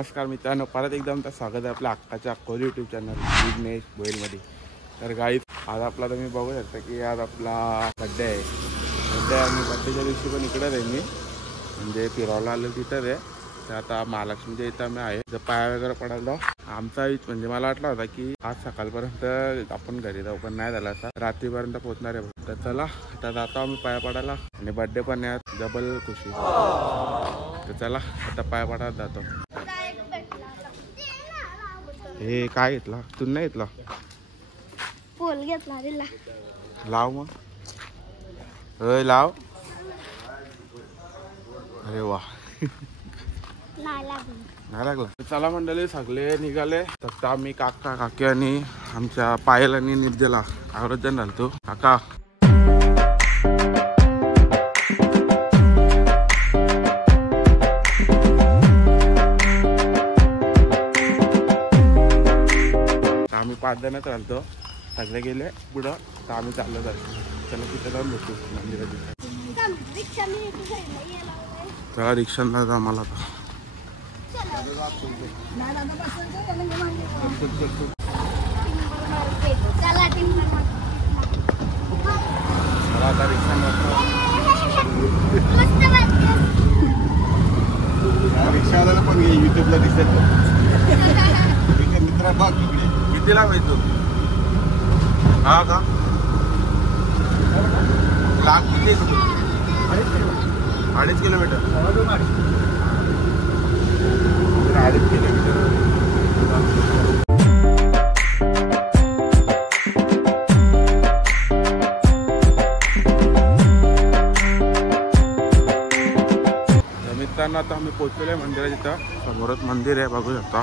नमस्कार मित्रांनो, परत एकदा आमचं स्वागत आहे आपल्या अक्काच्या अक्कोली यूट्यूब चॅनल विघ्नेश गोयलमध्ये. तर गाईज आज आपला तुम्ही बघू शकता की आज आपला बड्डे आहे आणि बड्डेच्या दिवशी पण इकडंच आहे मी, म्हणजे फिरायला आलो तिथंच आहे. तर आता महालक्ष्मीच्या इथं आम्ही आहे. जर पाया वगैरे पडायला आमचा म्हणजे मला वाटलं होता की आज सकाळपर्यंत आपण घरी जाऊ, पण नाही झाला. असा रात्रीपर्यंत पोहोचणार आहे. तर चला आता जातो आम्ही पाया पडायला आणि बड्डे पण आहे, डबल खुशी. तर चला आता पाया पडायला जातो. हे काय घेतला तू? नाही घेतला, पोल घेतला रे. लाव मग, लाव. अरे वा, नाही लागला. चला मंडळी, सगळे निघाले. फक्त आम्ही काका काकी आणि आमच्या पायल आणि निर्जला आवरत जण घालतो. काका आम्ही 5 जणच राहतो. सगळे गेले पुढं, तर आम्ही चाललो जातो. चला तिथे जाऊन भेटू मंदिरात. चला रिक्षाला जा मला आता. चला आता रिक्षा रिक्षावाल्याला पण युट्यूबला दिसत मित्र. बघ कितीला मिळतो हा का? लाख किती? 2.5 किलोमीटर. 2.5 किलोमीटर. मित्रांनो आता आम्ही पोहोचलोय मंदिरात. इथं समोरच मंदिर आहे, बघू शकता.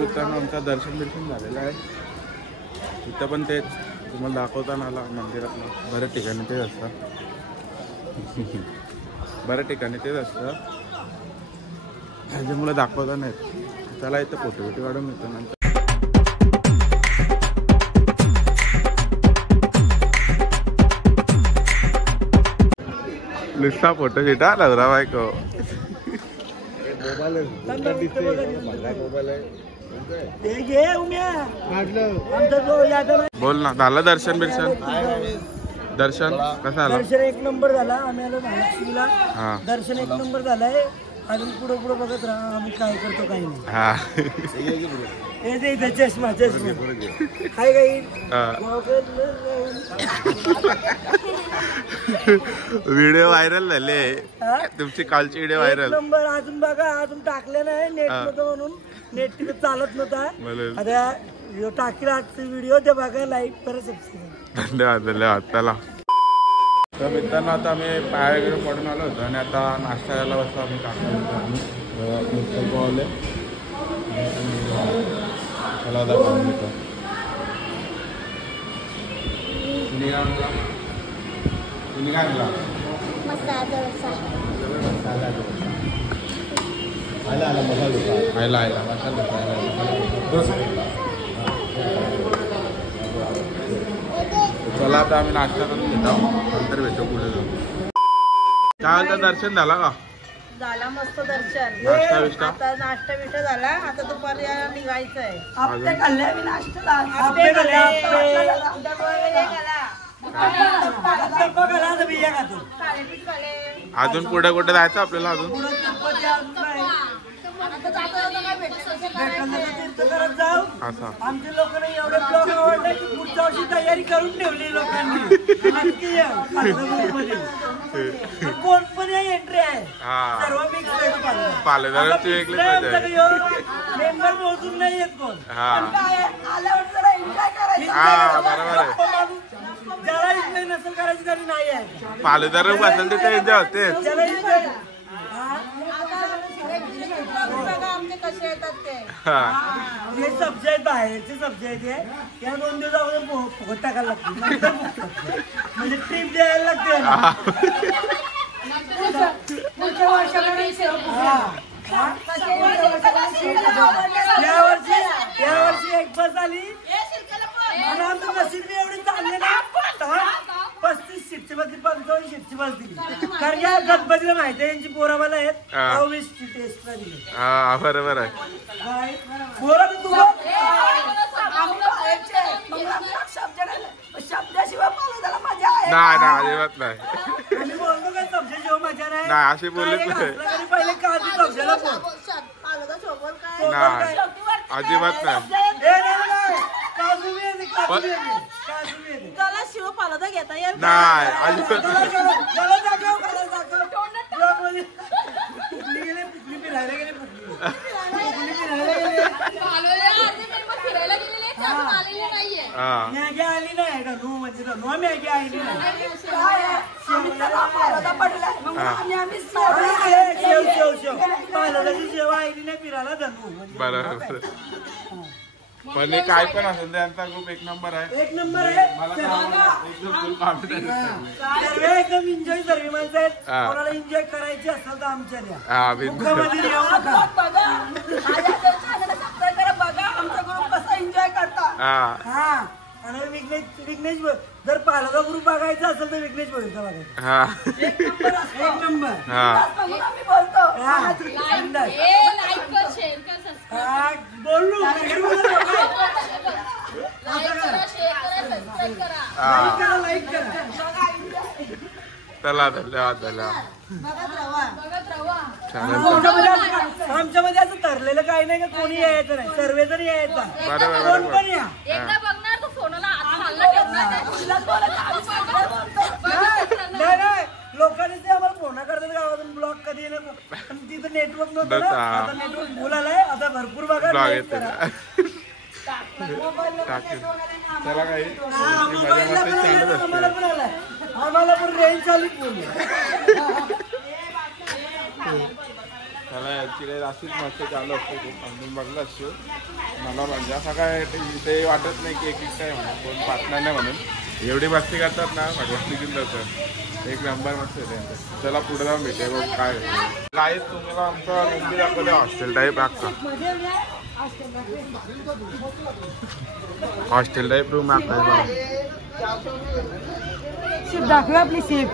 मित्रांनो आमचं दर्शन झालेलं आहे. इथं पण तेच तुम्हाला दाखवताना आला मंदिरातलं. बऱ्याच ठिकाणी तेच असतं, बऱ्याच ठिकाणी तेच असतं, त्याच्यामुळे दाखवता नाहीत. चला इथं फोटो काढून येतो नंतर. नुसता फोटो घेता नवरा बायको. बोल ना, झालं दर्शन बिर्शन? दर्शन कसं आलं? दर्शन एक नंबर झाला. आम्ही आलो महालक्ष्मीला. दर्शन एक नंबर झालंय. अजून पुढे बघत राहा आम्ही काय करतो काही नाही. चष्मा काय काही व्हिडिओ व्हायरल झाले तुमची, कालची व्हिडिओ व्हायरल. नंबर अजून बघा, अजून टाकले नाही. नेट नव्हतं म्हणून, नेट तिथे चालत नव्हता. आता टाकला आजचा व्हिडिओ, ते बघा, लाईक करा, सबस्क्राईब. धन्यवाद धन्यवाद. चला तर मित्रांनो आता आम्ही पाया वगैरे पडून आलो होतो आणि आता नाश्ता करायला बसतो आम्ही. काढले चला आता खाऊन घेतो. तुम्ही काय आणला? आयला मसाला चला आता आम्ही नाश्ता करून घेतो, नंतर भेटू पुढे जाऊ. काय होतं, दर्शन झाला का? झाला मस्त दर्शन. नाश्ता बिष्टा? आता नाश्ता बिष्टा झाला. आता दुपारी निघायचं आहे. आपले खाल्ले मी नाश्ता. अजून पुढे कुठे जायचं आपल्याला? अजून तीर्थ करत जाऊ. असा आमच्या लोकांना एवढे ब्लॉग आवडले की पुढच्या वर्षी तयारी करून ठेवली लोकांनी. नक्की या पालघरमध्ये. कोण पण एंट्री आहे सर्व मिक्स पालेदाराची वेगळी मेंबर मोजून नाही येत कोण. आल्यावर जरा एन्जॉय करायचं. बरोबर आहे. ज्याला इकडे नसेल करायची तरी नाही आहे. पालेदार असेल तिथे एन्जॉय होते. ज्याला इकडे आमचे कसे येतात ते. हे सब्जी आहेत बाहेरचे सब्जी आहेत हे. या 2 दिवस अगोदर फुकट टाकायला लागते म्हणजे ट्रिप द्यायला लागते. यावर्षी एक बस आली आणि आमचं नशीब बी एवढी चालले ना 35 शिफ्टची बस 55 शिफ्टची बस दिली. कारण या गणपतीला माहिती आहे यांची पोरावाला आहेत 20 टेस्ट दिली. बरोबर आहे. बोला तर तुम्हाला शब्दाशिवाय मला त्याला मजा आहे. नाही अजिबात नाही. आम्ही बोलतो काय सब्जी जेव्हा मजा नाही. नाही अशी बोलत नाही. पहिले काजू सब्जीला बोल. नाही अजिबात नाही. काजू बी येते, काजू बी येते, काजू बी येते. त्याला शिव पालदा घेता येईल. नाही अजिबात त्याला दाखव, त्याला दाखव. ब्लॉगमध्ये पुकली गेली, पुकली फिरायला गेली, पुकली फिरायला गेली. मॅगी आली नाही धनू म्हणजे धनू मॅगी आली नाही. शेव पालदाची शेव आली नाही फिरायला धनू म्हणजे. बरोबर. पण काय पण असेल त्यांचा ग्रुप एक नंबर आहे. एक नंबर आहे. सर्व एकदम एन्जॉय सर्व माणसं आहेत. कोणाला एन्जॉय करायची असेल तर आमच्या द्या. मुखामध्ये येऊ नका. बघा आमचा ग्रुप कसा एन्जॉय करता. हा आणि विघ्नेश जर पालदा ग्रुप बघायचा असेल तर विघ्नेश बघायचा बघायचा. एक नंबर. आम्ही बोलतो बोलू लाईक करा. चला धन्यवाद धन्यवाद. आमच्यामध्ये असं ठरलेलं काही नाही का कोणी यायचं नाही. सर्वे जरी यायचा कोण पण या. नाही लोकांनी ते आम्हाला फोन करतात गावातून ब्लॉग कधी तिथं नेटवर्क नव्हतं ना. आता नेटवर्क बोल आलाय. आता भरपूर बघा ब्लॉग येते. चला काही आम्हाला पण रेंज चालू बोलू. त्याला याची काही अशीच मस्त चालू असते. खूप समजून बघलं असतो मला. म्हणजे असं काय ते वाटत नाही की एक काय म्हणून कोण पार्टनर नाही म्हणून. एवढी मस्ती करतात ना भगवती घेऊन जातात. एक नंबर मस्त आहे. चला पुढे जाऊन भेटे बघ काय काय तुम्हाला आमचा रूम दाखवते. हॉस्टेल टाईप अख्खा हॉस्टेल टाईप रूम अख्खा. शिप दाखव आपली शिप.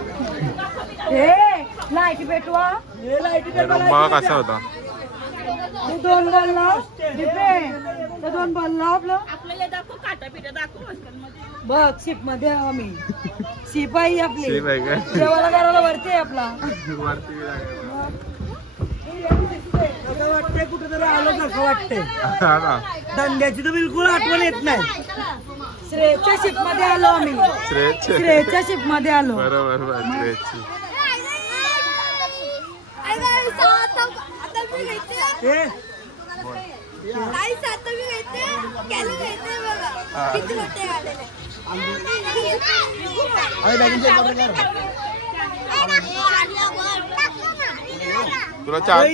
लाईट पेटवा. रूम बघा कसा होता. 2 बोलला 2 बोलला आपल्याला दाखव काटा पिठा दाखव. बघ शिप मध्ये आम्ही शिप आहे आपली. शिप आहे काय. जेवायला करायला वरती आहे आपला. असं वाटतंय कुठं तरी आलं सारखं वाटतंय. धंद्याची तर बिलकुल आठवण येत नाही. श्रेयच्या शिप मध्ये आलो आम्ही. श्रेयच्या शिप मध्ये आलो. बरोबर श्रेयची. तुला चार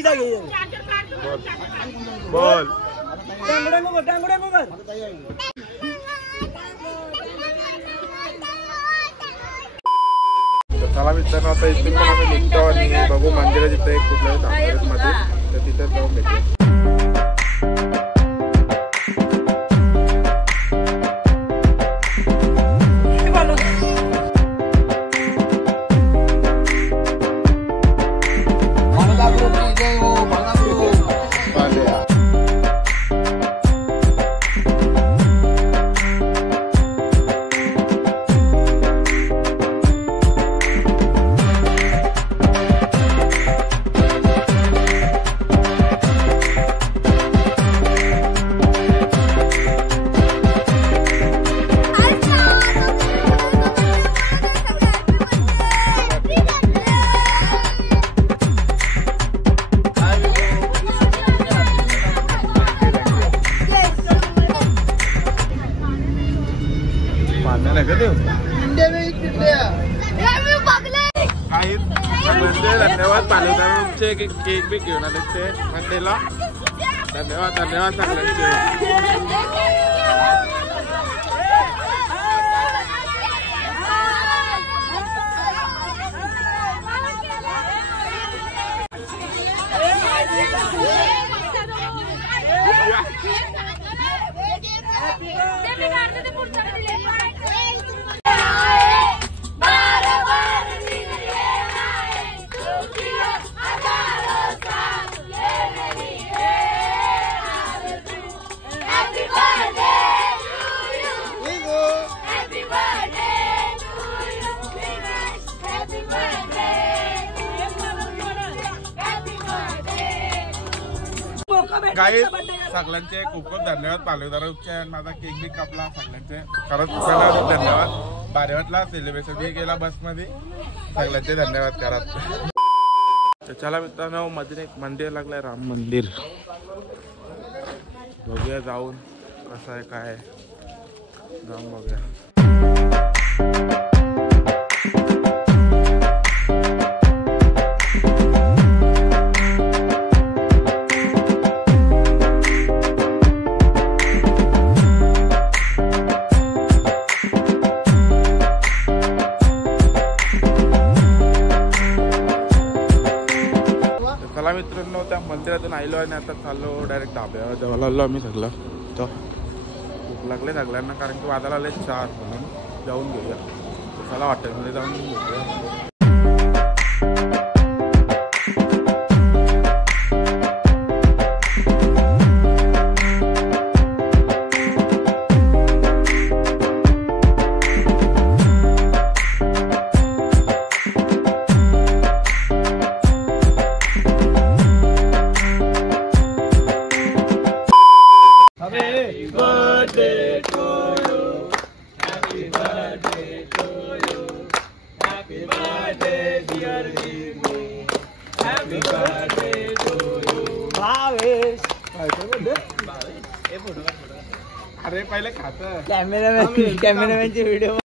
बोल. चला मित्रांनो आता इथून पण आम्ही निघतो आणि बघू मंदिरा जिथं एक कुठल्या मध्ये तर तिथं जाऊन भेटू. धन्यवाद पालवदारांचे केक बी घेऊन आले ते मंडेला. धन्यवाद धन्यवाद सगळ्यांचे. काही सगळ्यांचे खूप खूप धन्यवाद पालवदारांचे. माझा केक बी कापला सगळ्यांचे. खरंच धन्यवाद. भारी वाटला सेलिब्रेशन बी केला बसमध्ये. सगळ्यांचे धन्यवाद करा. चला मित्रांनो मध्ये एक मंदिर लागलंय राम मंदिर. बघूया जाऊन कसं आहे काय जाऊन बघूया. चला मित्रांनो त्या मंदिरातून आलो आणि आता चाललो डायरेक्ट धाब्यावर जवळ आलो आम्ही सगळं. तर भूक लागले सगळ्यांना कारण की वाजायला आले 4 म्हणून जाऊन घेऊया. चला हॉटेलमध्ये जाऊन घेऊया. अरे पहिले खात कॅमेरामॅनची व्हिडिओ